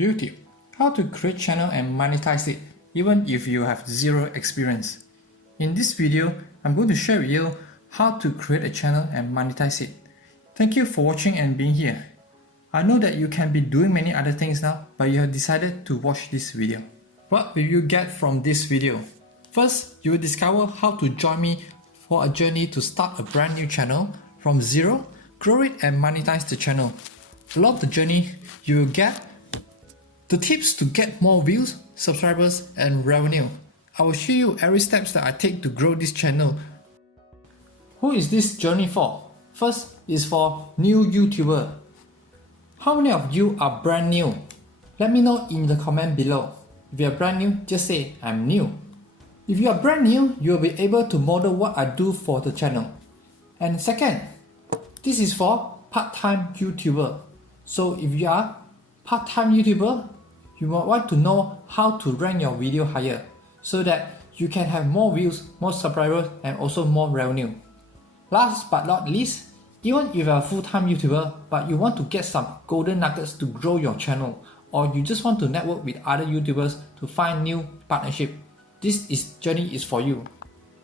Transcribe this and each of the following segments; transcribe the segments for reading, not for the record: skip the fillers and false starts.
YouTube. How to create channel and monetize it even if you have zero experience. In this video, I'm going to share with you how to create a channel and monetize it. Thank you for watching and being here. I know that you can be doing many other things now, but you have decided to watch this video. What will you get from this video? First, you will discover how to join me for a journey to start a brand new channel from zero, grow it and monetize the channel. Along the journey, you will get the tips to get more views, subscribers and revenue. I will show you every steps that I take to grow this channel. Who is this journey for? First is for new YouTuber. How many of you are brand new? Let me know in the comment below. If you are brand new, just say I'm new. If you are brand new, you will be able to model what I do for the channel. And second, this is for part-time YouTuber. So if you are part-time YouTuber, you might want to know how to rank your video higher so that you can have more views, more subscribers and also more revenue. Last but not least, even if you are a full-time YouTuber but you want to get some golden nuggets to grow your channel, or you just want to network with other YouTubers to find new partnership, this journey is for you.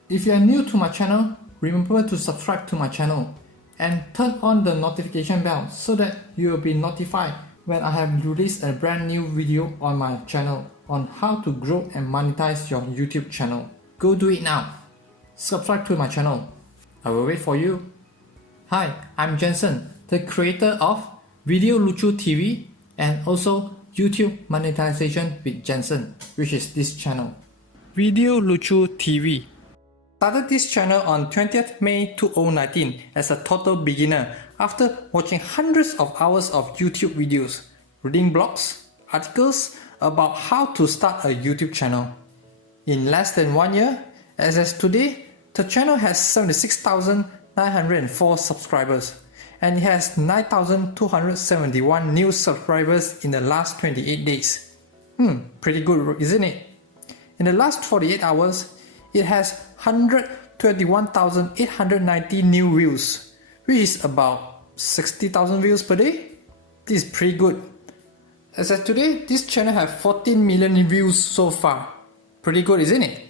If you are new to my channel, remember to subscribe to my channel and turn on the notification bell so that you will be notified when I have released a brand new video on my channel on how to grow and monetize your YouTube channel. Go do it now. Subscribe to my channel. I will wait for you. Hi, I'm Jenson, the creator of Video Lucu TV and also YouTube Monetization with Jenson, which is this channel. Video Lucu TV. Started this channel on 20th May 2019 as a total beginner after watching hundreds of hours of YouTube videos, reading blogs, articles about how to start a YouTube channel. In less than 1 year, as of today, the channel has 76,904 subscribers and it has 9,271 new subscribers in the last 28 days. Pretty good, isn't it? In the last 48 hours, it has 121,890 new views, which is about 60,000 views per day. This is pretty good. As of today, this channel has 14 million views so far. Pretty good, isn't it?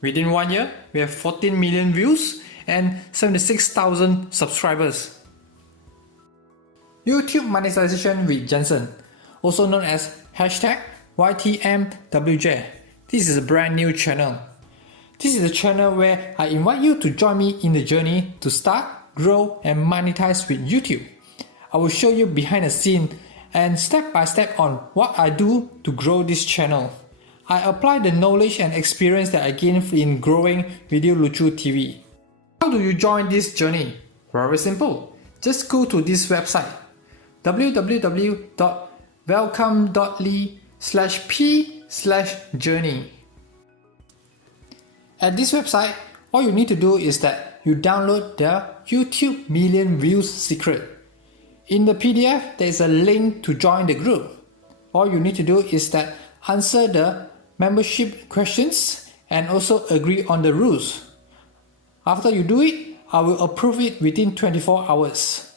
Within 1 year, we have 14 million views and 76,000 subscribers. YouTube Monetization with Jenson, also known as #YTMWJ. This is a brand new channel. This is a channel where I invite you to join me in the journey to start, grow and monetize with YouTube. I will show you behind the scene and step by step on what I do to grow this channel. I apply the knowledge and experience that I gained in growing Video Lucu TV. How do you join this journey? Very simple. Just go to this website www.welcome.ly/p/journey. At this website, all you need to do is that you download the YouTube Million Views Secret. In the PDF, there is a link to join the group. All you need to do is that answer the membership questions and also agree on the rules. After you do it, I will approve it within 24 hours.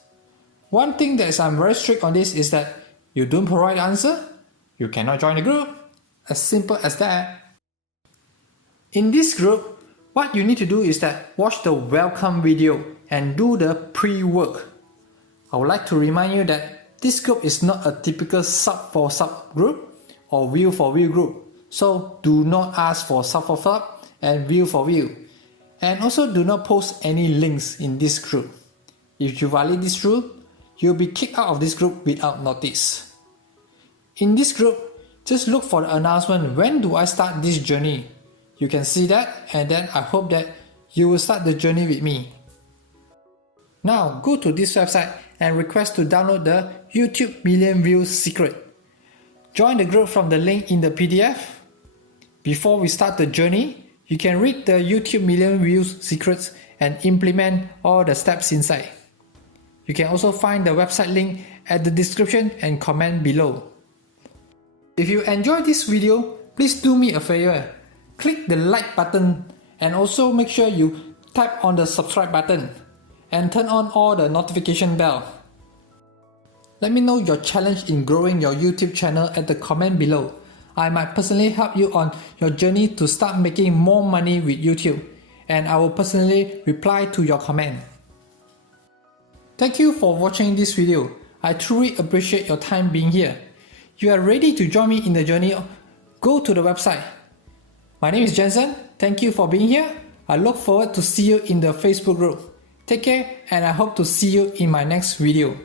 One thing that I'm very strict on this is that you don't provide the answer, you cannot join the group. As simple as that. In this group, what you need to do is that watch the welcome video and do the pre-work. I would like to remind you that this group is not a typical sub for sub group or view for view group. So do not ask for sub for sub and view for view. And also do not post any links in this group. If you violate this rule, you'll be kicked out of this group without notice. In this group, just look for the announcement when do I start this journey. You can see that and then I hope that you will start the journey with me. Now go to this website and request to download the YouTube Million Views Secret. Join the group from the link in the PDF. Before we start the journey, you can read the YouTube Million Views Secrets and implement all the steps inside. You can also find the website link at the description and comment below. If you enjoyed this video, please do me a favor. Click the like button and also make sure you tap on the subscribe button and turn on all the notification bell. Let me know your challenge in growing your YouTube channel at the comment below. I might personally help you on your journey to start making more money with YouTube, and I will personally reply to your comment. Thank you for watching this video. I truly appreciate your time being here. You are ready to join me in the journey? Go to the website. My name is Jenson. Thank you for being here. I look forward to see you in the Facebook group. Take care, and I hope to see you in my next video.